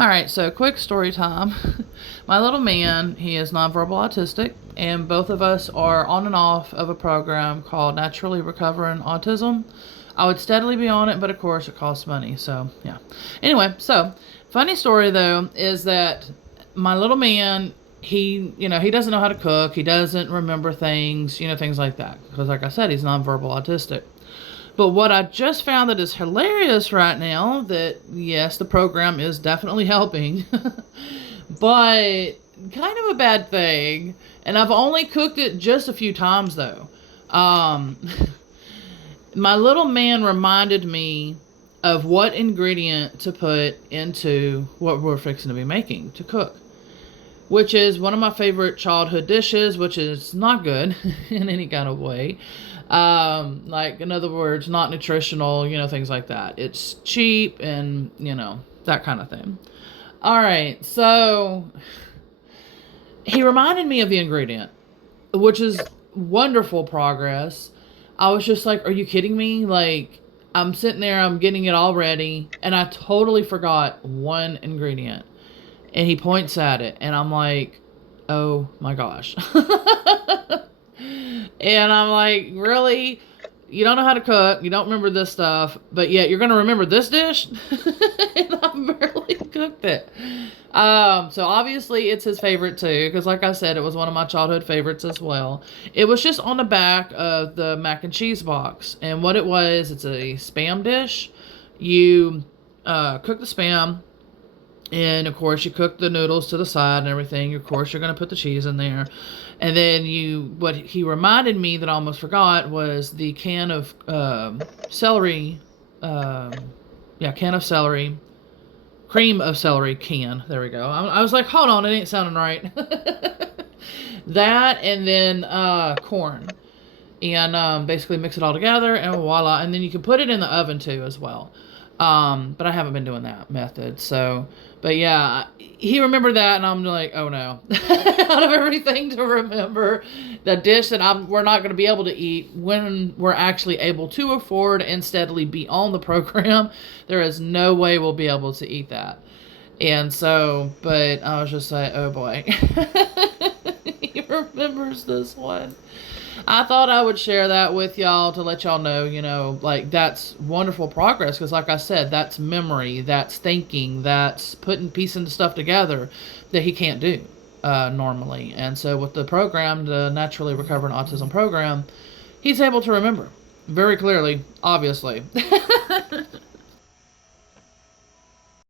All right, so quick story time. My little man, he is nonverbal autistic, and both of us are on and off of a program called Naturally Recovering Autism. I would steadily be on it, but of course it costs money, so yeah. Anyway, so funny story though is that my little man, he doesn't know how to cook, he doesn't remember things, things like that. Because like I said, he's nonverbal autistic. But what I just found that is hilarious right now, that yes, the program is definitely helping, but kind of a bad thing. And I've only cooked it just a few times though. Um, my little man reminded me of what ingredient to put into what we're fixing to be making to cook, which is one of my favorite childhood dishes, which is not good in any kind of way. Like, in other words, not nutritional, things like that. It's cheap and, that kind of thing. All right, so he reminded me of the ingredient, which is wonderful progress. I was just like, are you kidding me? Like, I'm sitting there, I'm getting it all ready, and I totally forgot one ingredient. And he points at it, and I'm like, oh my gosh. And I'm like, really? You don't know how to cook, you don't remember this stuff, but yet you're going to remember this dish? And I barely cooked it. So obviously it's his favorite too, because like I said, it was one of my childhood favorites as well. It was just on the back of the mac and cheese box. And what it was, it's a Spam dish. You cook the Spam. And of course, you cook the noodles to the side and everything. Of course, you're going to put the cheese in there. And then what he reminded me that I almost forgot was the can of celery. Can of celery. Cream of celery can. There we go. I was like, hold on, it ain't sounding right. That and then corn. And basically mix it all together and voila. And then you can put it in the oven too as well. But I haven't been doing that method. So, but yeah, he remembered that, and I'm like, oh no. Out of everything to remember, the dish that we're not going to be able to eat when we're actually able to afford and steadily be on the program, there is no way we'll be able to eat that. And so, but I was just like, oh boy. He remembers this one. I thought I would share that with y'all to let y'all know, like, that's wonderful progress. Because like I said, that's memory, that's thinking, that's putting piecing the stuff together that he can't do normally. And so with the program, the Naturally Recovering Autism program, he's able to remember very clearly, obviously.